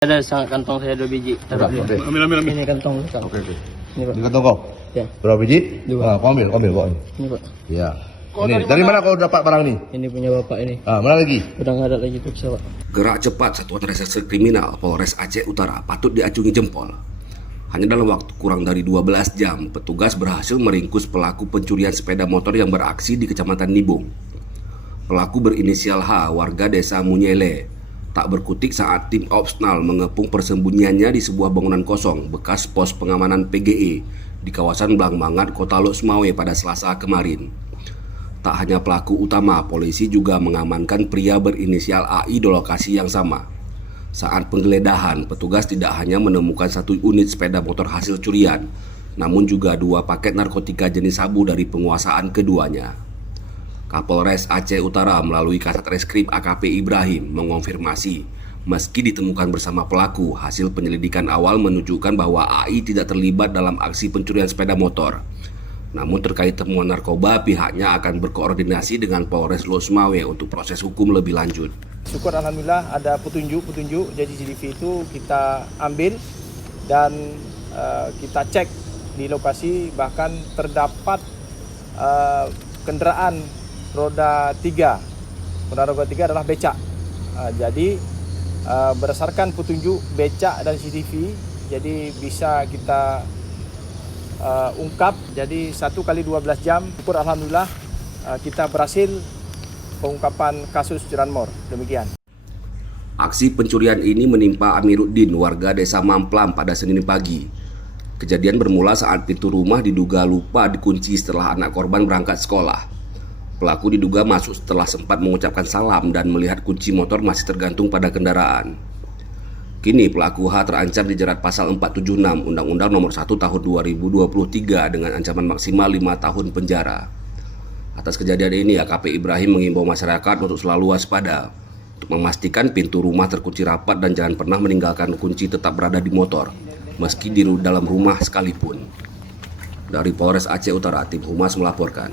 Ada kantong saya 2 biji. Berapa? Oke. Ambil. Ini kantong. Oke. Ini Pak. Di kantong kau? Ya. Berapa biji? 2. Kau ambil kau. Ini Pak. Ya. Ini dari mana kau dapat barang ini? Ini punya bapak ini. Mana lagi? Udah nggak ada lagi tuh Pak. Gerak cepat Satuan Reserse Kriminal Polres Aceh Utara patut diacungi jempol. Hanya dalam waktu kurang dari 12 jam, petugas berhasil meringkus pelaku pencurian sepeda motor yang beraksi di Kecamatan Nibung. Pelaku berinisial H, warga desa Munyele, tak berkutik saat tim opsnal mengepung persembunyiannya di sebuah bangunan kosong bekas pos pengamanan PGE di kawasan Blangmangat, Kota Lok Sumawe pada Selasa kemarin. Tak hanya pelaku utama, polisi juga mengamankan pria berinisial AI di lokasi yang sama. Saat penggeledahan, petugas tidak hanya menemukan 1 unit sepeda motor hasil curian, namun juga 2 paket narkotika jenis sabu dari penguasaan keduanya. Kapolres Aceh Utara melalui Kasat Reskrim AKP Ibrahim mengonfirmasi, meski ditemukan bersama pelaku, hasil penyelidikan awal menunjukkan bahwa AI tidak terlibat dalam aksi pencurian sepeda motor. Namun terkait temuan narkoba, pihaknya akan berkoordinasi dengan Polres Lok Sumawe untuk proses hukum lebih lanjut. Syukur alhamdulillah ada petunjuk jadi CCTV itu kita ambil dan kita cek di lokasi, bahkan terdapat kendaraan roda 3. Kendaraan roda 3 adalah becak. Jadi berdasarkan petunjuk becak dan CCTV, jadi bisa kita ungkap. Jadi 1 kali 12 jam, syukur alhamdulillah kita berhasil pengungkapan kasus curanmor. Demikian. Aksi pencurian ini menimpa Amiruddin, warga desa Mamplam pada Senin pagi. Kejadian bermula saat pintu rumah diduga lupa dikunci setelah anak korban berangkat sekolah. Pelaku diduga masuk setelah sempat mengucapkan salam dan melihat kunci motor masih tergantung pada kendaraan. Kini pelaku H terancam dijerat pasal 476 Undang-Undang Nomor 1 Tahun 2023 dengan ancaman maksimal 5 tahun penjara. Atas kejadian ini, AKP Ibrahim mengimbau masyarakat untuk selalu waspada, untuk memastikan pintu rumah terkunci rapat dan jangan pernah meninggalkan kunci tetap berada di motor, meski di dalam rumah sekalipun. Dari Polres Aceh Utara, tim Humas melaporkan.